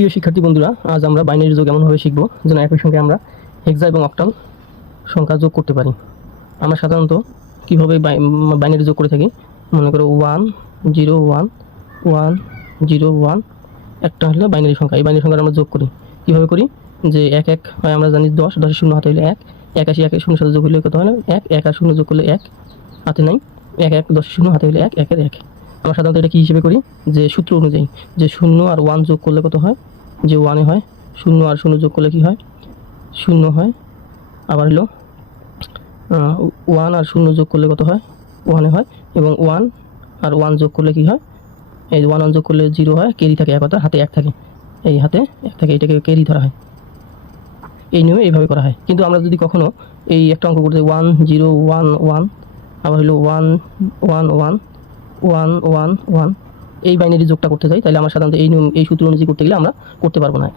প্রিয় শিক্ষার্থী বন্ধুরা, আজ আমরা বাইনারি যোগ এমনভাবে শিখব যেন একই সঙ্গে আমরা হেক্সা এবং অক্টাল সংখ্যা যোগ করতে পারি। আমরা সাধারণত কীভাবে বাইনারি যোগ করে থাকি? মনে করো one zero one one zero one একটা হলো বাইনারি সংখ্যা। এই বাইনারি সংখ্যা আমরা যোগ করি। কীভাবে করি? যে এক এক হয়, আমরা জানি দশ, দশের শূন্য হাতে হলে এক এক আশি এক শূন্য সাথে যোগ হলে কত হয় এক এক আর শূন্য যোগ করলে এক, হাতে নাই। এক এক, দশের শূন্য হাতে হলে এক, একের এক। আমরা সাধারণত এটা কী হিসেবে করি? যে সূত্র অনুযায়ী, যে শূন্য আর ওয়ান যোগ করলে কত হয়? যে ওয়ানে হয়, শূন্য আর শূন্য যোগ করলে কী হয়? শূন্য হয়, আবার হলো ওয়ান আর শূন্য যোগ করলে কত হয়? ওয়ানে হয়, এবং ওয়ান আর ওয়ান যোগ করলে কী হয়? এই ওয়ান ওয়ান যোগ করলে জিরো হয় কেরি থাকে এক হাতে এক থাকে। এই হাতে এক থাকে, এটাকে কেরি ধরা হয়। এই নিয়মে এইভাবে করা হয়। কিন্তু আমরা যদি কখনো এই একটা অঙ্ক করতে ওয়ান জিরো ওয়ান ওয়ান আবার হলো one one one one one one. এই বাইনারি যোগটা করতে চাই তাহলে আমরা সাধারণত এই নিয়ম, এই সূত্র অনুযায়ী করতে গেলে আমরা করতে পারব না।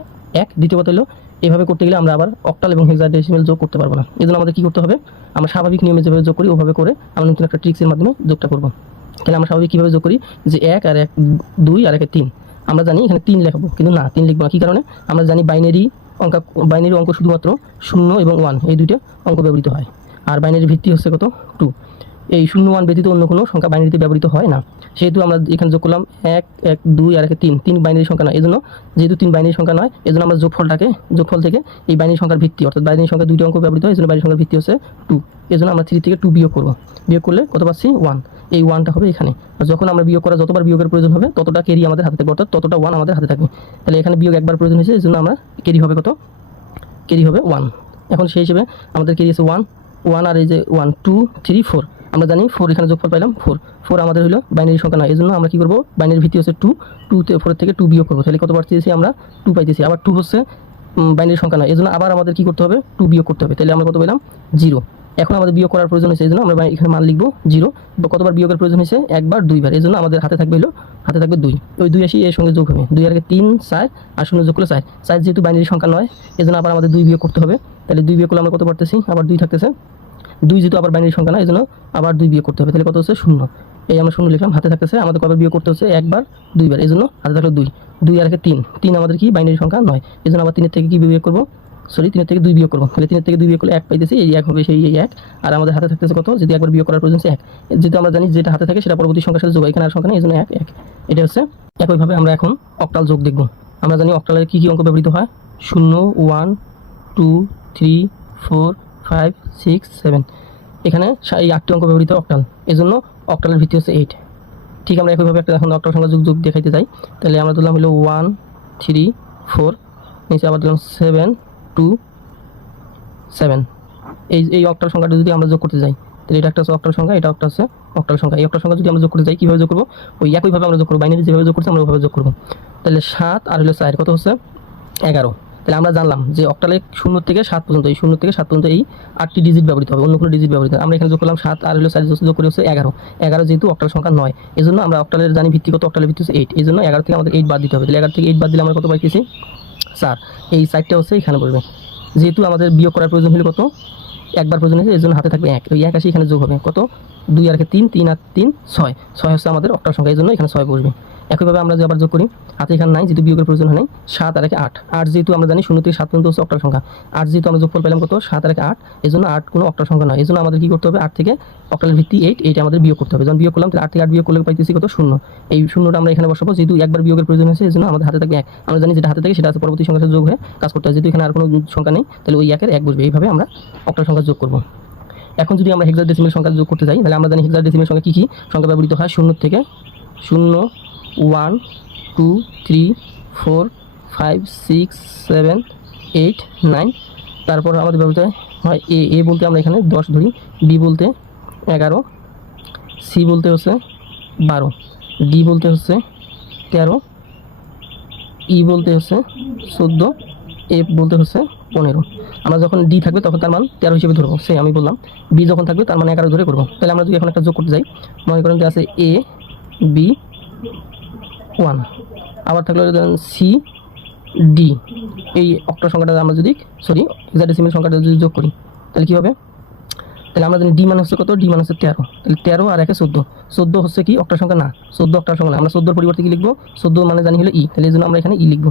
এক, দ্বিতীয় কথা হলো, এভাবে করতে গেলে আমরা আবার অক্টাল এবং হেক্সাডেসিমেল যোগ করতে পারব না। এই জন্য আমাদের কী করতে হবে? আমরা স্বাভাবিক নিয়মে যেভাবে যোগ করি, ওভাবে করে আমরা নতুন একটা ট্রিক্সের মাধ্যমে যোগটা করব। তাহলে আমরা স্বাভাবিক কীভাবে যোগ করি? যে এক আর এক, দুই আর একে তিন। আমরা জানি এখানে তিন লেখাবো, কিন্তু না, তিন লিখব না। কী কারণে? আমরা জানি বাইনারি অঙ্ক বাইনারি অঙ্ক শুধুমাত্র শূন্য এবং ওয়ান এই দুইটা অঙ্ক ব্যবহৃত হয়। আর বাইনারি ভিত্তি হচ্ছে কত? টু এই শূন্য ওয়ান ব্যতীত অন্য কোনো সংখ্যা বাইনারিতে ব্যবহৃত হয় না। সেহেতু আমরা এখানে যোগ করলাম এক এক, দুই আর একে তিন। তিন বাইনারি সংখ্যা নয়। এই জন্য যেহেতু তিন বাইনারি সংখ্যা নয় এই জন্য আমরা যোগফলটাকে যোগফল থেকে এই বাইনারি সংখ্যার ভিত্তি, অর্থাৎ বাইনারি সংখ্যা দুইটা অঙ্ক ব্যবহৃত হয় এই জন্য বাইনারি সংখ্যার ভিত্তি হচ্ছে টু। এই জন্য আমরা থ্রি থেকে টু বিয়োগ করব। বিয়োগ করলে কত পাচ্ছি? ওয়ান। এই ওয়ানটা হবে এখানে। আর যখন আমরা বিয়োগ করা যতবার বিয়োগের প্রয়োজন হবে, ততটা কেরি আমাদের হাতে থাকবে, অর্থাৎ ততটা ওয়ান আমাদের হাতে থাকবে। তাহলে এখানে বিয়োগ একবার প্রয়োজন হয়েছে এই জন্য আমরা কেরি হবে কত? কেরি হবে ওয়ান এখন সেই হিসেবে আমাদের কেরি আছে ওয়ান ওয়ান আর এই যে ওয়ান টু থ্রি ফোর আমরা জানি ফোর এখানে যোগফল পাইলাম ফোর ফোর আমাদের হলো বাইনারি সংখ্যা নয়। এই জন্য আমরা কী করব? বাইনারি ভিত্তি হচ্ছে টু টু ফোর থেকে টু বিয়োগ করব। তাহলে কত পাচ্ছি আমরা টু পাইতেছি। আবার টু হচ্ছে বাইনারি সংখ্যা নয়। এই জন্য আবার আমাদের কী করতে হবে? টু বিয়োগ করতে হবে। তাহলে আমরা কত পেলাম? জিরো এখন আমাদের বিয়োগ করার প্রয়োজন হয়েছে। এই জন্য আমরা এখানে মান লিখব জিরো কতবার বিয়োগের প্রয়োজন হয়েছে? একবার, দুইবার। এই জন্য আমাদের হাতে থাকবে হলো হাতে থাকবে দুই। ওই দুই আসি, এর সঙ্গে যোগ হবে। দুই আগে তিন, চার, আর শূন্য যোগ করলে চার। চার যেহেতু বাইনারি সংখ্যা নয় এই জন্য আবার আমাদের দুই বিয়োগ করতে হবে। তাহলে দুই বিয়োগ করলে আমরা কত পারতেছি? আবার দুই থাকতেছে দুই যেহেতু আবার বাইনারি সংখ্যা না, এই জন্য আবার দুই বিয়োগ করতে হবে। তাহলে কত হচ্ছে? শূন্য। এই আমরা শূন্য লিখলাম, হাতে থাকতেছে, আমাদের কবে বিয়োগ করতে হচ্ছে? একবার, দুইবার, এই জন্য হাতে থাকল দুই। দুই আর তিন। তিন আমাদের কি? বাইনারি সংখ্যা নয়। এই জন্য আবার তিনের থেকে কি বিয়োগ করব? সরি তিনের থেকে দুই বিয়োগ করব। তাহলে তিনের থেকে দুই বিয়োগ করলে এক পাইতেছি, এই এক হবে সেই, এই এক। আর আমাদের হাতে থাকতেছে কত? যদি একবার বিয়োগ করার প্রয়োজন এক। যেহেতু আমরা জানি যেটা হাতে থাকে সেটা পরবর্তী সংখ্যার সাথে যোগ এখানে আর সংখ্যা নেই, এই জন্য এক এক। এটা হচ্ছে একইভাবে আমরা এখন অক্টাল যোগ দেখব। আমরা জানি অক্টালের কী কী অঙ্ক ব্যবহৃত হয়? শূন্য one two three four five six seven এখানে এই আটটি অঙ্ক ব্যবহৃত অক্টাল এই জন্য অক্টালের ভিত্তি হচ্ছে এইট ঠিক আমরা একইভাবে একটা এখন অক্টাল সংখ্যা যোগ যোগ দেখাইতে চাই। তাহলে আমরা দিলাম হলো ওয়ান থ্রি ফোর নিচে আবার দিলাম সেভেন টু সেভেন এই এই অক্টাল সংখ্যাটা যদি আমরা যোগ করতে যাই তাহলে এটা একটা হচ্ছে অক্টাল সংখ্যা, এটা একটা হচ্ছে অক্টাল সংখ্যা। এই অক্টাল সংখ্যা যদি আমরা যোগ করতে যাই কীভাবে যোগ করব? ওই একইভাবে আমরা যোগ করব। বাইনারি যেভাবে যোগ করছি, আমরা ওইভাবে যোগ করব। তাহলে সাত আর হলো চার, কত হচ্ছে? এগারো। তাহলে আমরা জানলাম যে অক্টালে শূন্য থেকে সাত পর্যন্ত, এই শূন্য থেকে সাত পর্যন্ত এই আটটি ডিজিট ব্যবহৃত হবে, অন্য কোনো ডিজিট ব্যবহৃত। আমরা এখানে যোগ করলাম সাত, আর হলো চার যোগ করে হচ্ছে এগারো। এগারো যেহেতু অক্টাল সংখ্যা নয় এই জন্য আমরা অক্টালের জানি ভিত্তিগত অক্টালের ভিত্তি হচ্ছে এইট এই জন্য এগারো থেকে আমাদের এইট বাদ দিতে হবে। তাহলে এগারো থেকে এইট বাদ দিলে আমরা কত পাইতেছি চার। এই সাইডটা হচ্ছে এখানে পড়বে। যেহেতু আমাদের বিয়োগ করার প্রয়োজন হলে কত? একবার প্রয়োজন হয়েছে এই জন্য হাতে থাকবে এক। ওই এক আসি এখানে যোগ হবে। কত? দুই আর তিন তিন আর তিন, ছয়। ছয় হচ্ছে আমাদের অক্টাল সংখ্যা এই জন্য এখানে ছয় বসবে। একইভাবে আমরা যদি আবার যোগ করি হাতে এখানে নাই, যেহেতু বিয়োগের প্রয়োজন হয় নাই, সাত আর একে আট। আট যেহেতু আমরা জানি শূন্য থেকে সাত পর্যন্ত হচ্ছে অক্টাল সংখ্যা আট যেহেতু আমরা যোগফল পেলাম কত? সাত আর একে আট। এই জন্য আট কোনো অক্টাল সংখ্যা নয়। এই জন্য আমাদের কী করতে হবে? আট থেকে অক্টালের ভিত্তি এইট এইটা আমাদের বিয়োগ করতে হবে। যখন বিয়োগ করলাম, তাহলে আট থেকে আট বিয়োগ করলে পাইতেছি কত? শূন্য। এই শূন্যটা আমরা এখানে বসাবো। যেহেতু একবার বিয়োগের প্রয়োজন হয়েছে এই জন্য আমাদের হাতে থাকবে এক। আমরা জানি যেটা হাতে থাকে, সেটা আছে পরবর্তী সংখ্যার যোগ হয়ে কাজ করতে হয়। যেহেতু এখানে আর কোনো সংখ্যা নেই, তাহলে ওই একের এক বসবে। এইভাবে আমরা অক্টাল সংখ্যা যোগ করব। এখন যদি আমরা হেক্সার ডেসিমেল সংখ্যা যোগ করতে যাই, তাহলে আমরা জানি হেক্সার ডেসিমেল সংখ্যা কী কী? সংখ্যা ব্যবহৃত হয় শূন্য থেকে শূন্য one, two, three, four, five, six, seven, eight, nine. তারপর আমাদের ব্যবহৃত হয় এ। এ বলতে আমরা এখানে দশ ধরি। বি বলতে এগারো, সি বলতে হচ্ছে বারো, ডি বলতে হচ্ছে তেরো, ই বলতে হচ্ছে চোদ্দ, এফ বলতে হচ্ছে পনেরো। আমরা যখন ডি থাকবে তখন তার মান তেরো হিসেবে ধরবো। সে আমি বললাম, বি যখন থাকবে তার মানে এগারো ধরে করব। তাহলে আমরা যদি এখন একটা যোগ করতে যাই, মনে করেন যে আছে এ, বি ওয়ান আবার থাকল সি ডি এই অক্টাল সংখ্যাটা আমরা যদি সরি এক্সাডেসিমেল সংখ্যাটা যদি যোগ করি, তাহলে কী হবে? তাহলে আমরা জানি ডি মানে হচ্ছে কত? ডি মানে হচ্ছে তেরো। তাহলে তেরো আর একে চোদ্দ। চোদ্দ হচ্ছে কি? অক্টাল সংখ্যা? না, চোদ্দ অক্টাল সংখ্যা আমরা চোদ্দোর পরিবর্তে কি লিখব? চোদ্দ মানে জানি হলো ই তাহলে এই জন্য আমরা এখানে ই লিখব।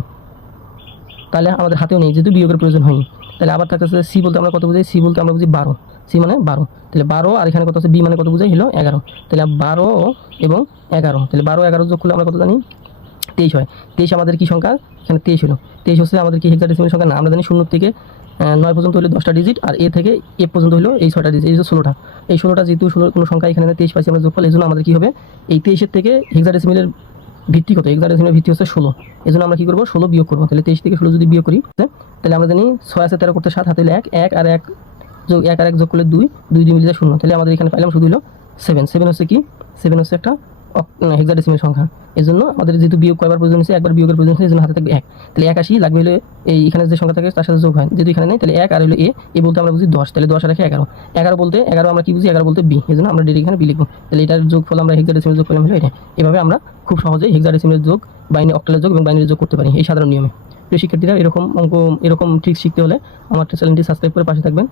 তাহলে আমাদের হাতেও নেই, যেহেতু বিয়োগের প্রয়োজন হয়নি। তাহলে আবার থাকতেছে সি বলতে আমরা কত বুঝাই? সি বলতে আমরা বুঝি বারো। সি মানে বারো। তাহলে বারো আর এখানে কত আছে? বি মানে কত বুঝাই? হলো এগারো। তাহলে বারো এবং এগারো। তাহলে বারো, এগারো যোগ করলে আমরা কত জানি? তেইশ হয়। তেইশ আমাদের কি সংখ্যা? এখানে তেইশ হলো। তেইশ হচ্ছে আমাদের কি হেক্সাডেসিমেল সংখ্যা? না, আমরা জানি শূন্য থেকে নয় পর্যন্ত হলো দশটা ডিজিট আর এ থেকে এ পর্যন্ত হলো এই ছয়টা ডিজিট এই যে ষোলোটা। এই ষোলোটা যেহেতু ষোলো কোনো সংখ্যা এখানে তেইশ পাইছি আমরা যোগফল, এই জন্য আমাদের কী হবে? এই তেইশের থেকে হেক্সাডেসিমেলের ভিত্তি কত? হেক্সাডেসিমেলের ভিত্তি হচ্ছে ষোলো। এই জন্য আমরা কী করব? ষোলো বিয়োগ করব। তাহলে তেইশ থেকে ষোলো যদি বিয়োগ করি তাহলে আমরা জানি ছয় আছে, তেরো করতে সাত, হাতে এক এক আর এক যোগ, এক আর এক যোগ করলে দুই দুই দুই মিলিয়ে শূন্য। তাহলে আমাদের এখানে পাইলাম শুধু হলো সেভেন সেভেন হচ্ছে কি? সেভেন হচ্ছে একটা হেক্সাডেসিমেল সংখ্যা। এই জন্য আমাদের যেহেতু বিয়োগ কয়বার প্রয়োজন হচ্ছে একবার বিয়োগের প্রয়োজন হচ্ছে এই জন্য হাতে থাকবে এক। তাহলে এক আসি, লাগবে হলে এই এখানে যে সংখ্যা থাকে, তার সাথে যোগ হয়। যেহেতু এখানে নেই, তাহলে এক আর হলো এ। এ বলতে আমরা বুঝি দশ, তাহলে দশ আর একে এগারো। এগারো বলতে, এগারো আমরা কি বুঝি? এগারো বলতে বি। এই জন্য আমরা ডিরেক্ট এখানে বি লিখব। তাহলে এটার যোগ ফল আমরা হেক্সাডেসিমেল যোগ করলাম হলো এটা। এভাবে আমরা খুব সহজেই হেক্সাডেসিমেলের যোগ বাইনে অক্টালের যোগ এবং বাইনের যোগ করতে পারি এই সাধারণ নিয়মে। প্রিয় শিক্ষার্থীরা, এরকম অঙ্ক, এরকম ট্রিক্স শিখতে হলে আমার চ্যানেলটি সাবস্ক্রাইব করে পাশে থাকবেন।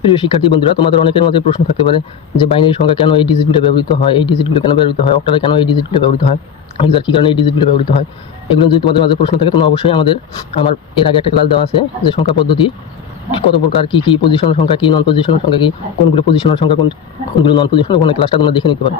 প্রিয় শিক্ষার্থী বন্ধুরা, তোমাদের অনেকের মধ্যে প্রশ্ন থাকতে পারে যে বাইনারি সংখ্যা কেন এই ডিজিটগুলো ব্যবহৃত হয়, এই ডিজিটগুলো কেন ব্যবহৃত হয় অক্টারে কেন এই ডিজিটগুলো ব্যবহৃত হয় এক্সার কী কারণে এই ডিজিটগুলো ব্যবহৃত হয়, এগুলো যদি তোমাদের মাঝে প্রশ্ন থাকে, তোমরা অবশ্যই আমাদের, আমার এর আগে একটা ক্লাস দেওয়া আছে যে সংখ্যা পদ্ধতি, কত প্রকার, কী কী পজিশনের সংখ্যা, কী নন পজিশনের সংখ্যা, কী কোনগুলো পজিশনের সংখ্যা, কোন, কোনগুলো নন পজিশন ওখানে ক্লাসটা তোমরা দেখে নিতে পারো।